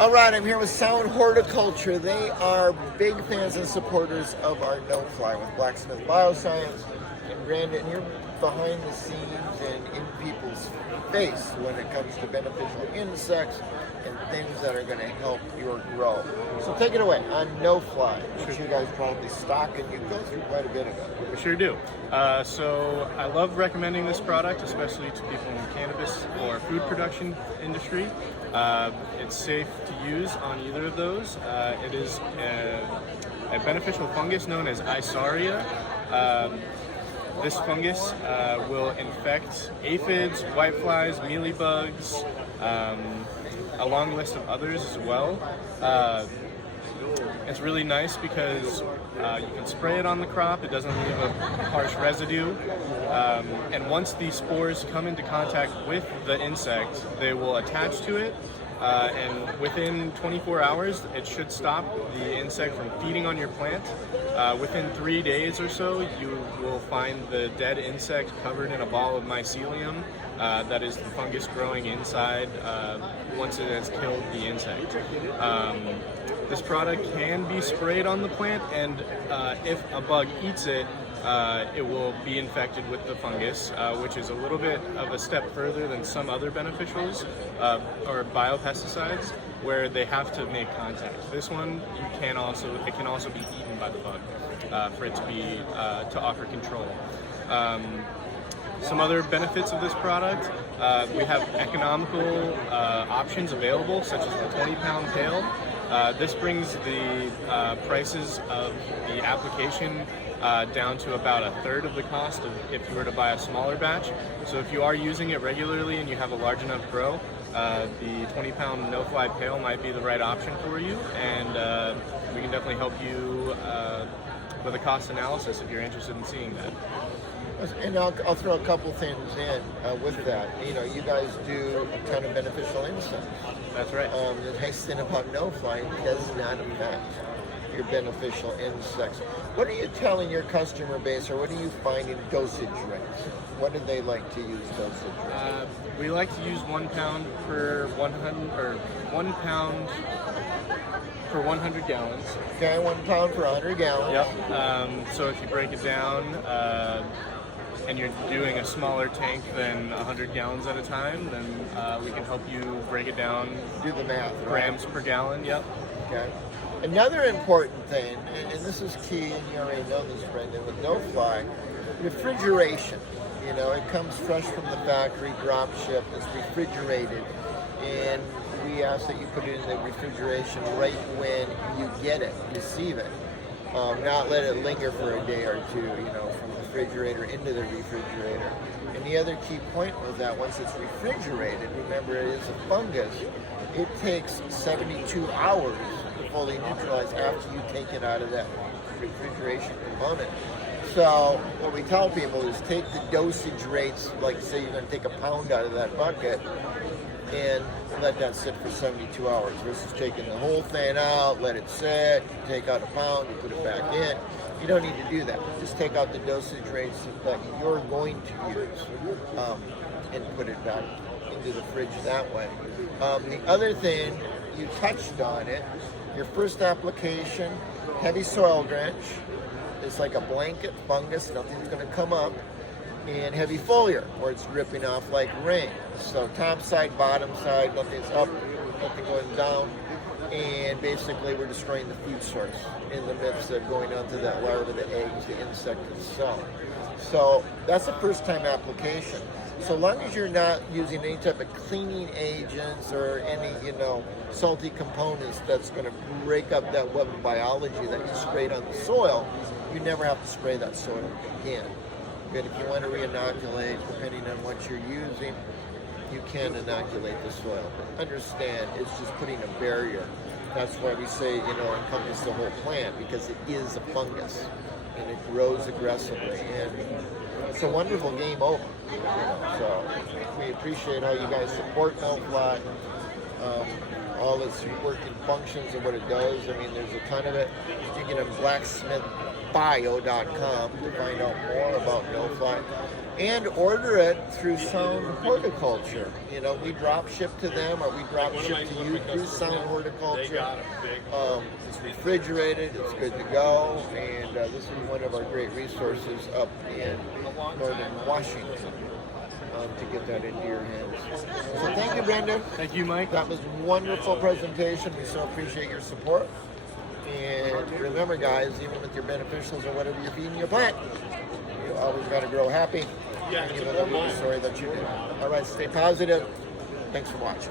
All right, I'm here with Sound Horticulture. They are big fans and supporters of our no-fly with Blacksmith Bioscience. And Brandon, you're behind the scenes and in people's face when it comes to beneficial insects and things that are going to help your grow. So take it away on no-fly, which you guys probably stock and you go through quite a bit of it. We sure do. So I love recommending this product, especially to people in the cannabis or food production industry. It's safe to use on either of those. It is a beneficial fungus known as Isaria. This fungus will infect aphids, whiteflies, mealybugs, a long list of others as well. It's really nice because you can spray it on the crop. It doesn't leave a harsh residue. And once these spores come into contact with the insect, they will attach to it. And within 24 hours, it should stop the insect from feeding on your plant. Within 3 days or so, you will find the dead insect covered in a ball of mycelium. That is the fungus growing inside once it has killed the insect. This product can be sprayed on the plant, and if a bug eats it, it will be infected with the fungus, which is a little bit of a step further than some other beneficials or biopesticides, where they have to make contact. This one, it can also be eaten by the bug for it to be to offer control. Some other benefits of this product, we have economical options available, such as the 20-pound pail. This brings the prices of the application down to about a third of the cost of if you were to buy a smaller batch. So if you are using it regularly and you have a large enough grow, the 20-pound no-fly pail might be the right option for you, and we can definitely help you with a cost analysis if you're interested in seeing that. And I'll throw a couple things in with that. You know, you guys do a ton of beneficial insects. That's right. The nice thing about no-fly does not affect your beneficial insects. What are you telling your customer base, or what do you find in dosage rates? What do they like to use dosage rates? We like to use 1 pound per 100, or 1 pound per 100 gallons. Okay, 1 pound per 100 gallons. Yep. So if you break it down, and you're doing a smaller tank than 100 gallons at a time, then we can help you break it down. Do the math. Grams per gallon, yep. Okay. Another important thing, and this is key, and you already know this, Brendan, with no-fly, refrigeration. You know, it comes fresh from the factory, drop shipped, it's refrigerated, and we ask that you put it in the refrigeration right when you get it, receive it. Not let it linger for a day or two, you know, from the refrigerator into the refrigerator. And the other key point was that once it's refrigerated, remember it is a fungus, it takes 72 hours to fully neutralize after you take it out of that refrigeration component. So what we tell people is take the dosage rates, like say you're going to take a pound out of that bucket, and let that sit for 72 hours versus taking the whole thing out, let it sit, you take out a pound, you put it back in. You don't need to do that. Just take out the dosage rates that you're going to use and put it back into the fridge that way. The other thing, you touched on it, your first application, heavy soil drench. It's like a blanket fungus, nothing's going to come up. And heavy foliar, where it's dripping off like rain. So top side, bottom side, nothing's up, nothing going down. And basically we're destroying the food source in the midst of going onto that larva, the eggs, the insect itself. So that's a first time application. So long as you're not using any type of cleaning agents or any, you know, salty components that's going to break up that web of biology that you sprayed on the soil, you never have to spray that soil again. But if you want to re-inoculate, depending on what you're using, you can inoculate the soil. But understand, it's just putting a barrier. That's why we say, you know, encompass the whole plant, because it is a fungus and it grows aggressively. And it's a wonderful game over. You know, so we appreciate how you guys support no-fly, all its working functions and what it does. I mean, there's a ton of it. You can get on blacksmithbio.com to find out more about no-fly. and order it through Sound Horticulture. You know, we drop ship to them, or we drop ship to you through Sound Horticulture. It's refrigerated, it's good to go, and this is one of our great resources up in northern Washington to get that into your hands. So thank you, Brenda. Thank you, Mike. That was a wonderful presentation. We so appreciate your support. And remember, guys, even with your beneficials or whatever you're feeding your plant, you always got to grow happy and give them the story that you do. All right, stay positive. Thanks for watching.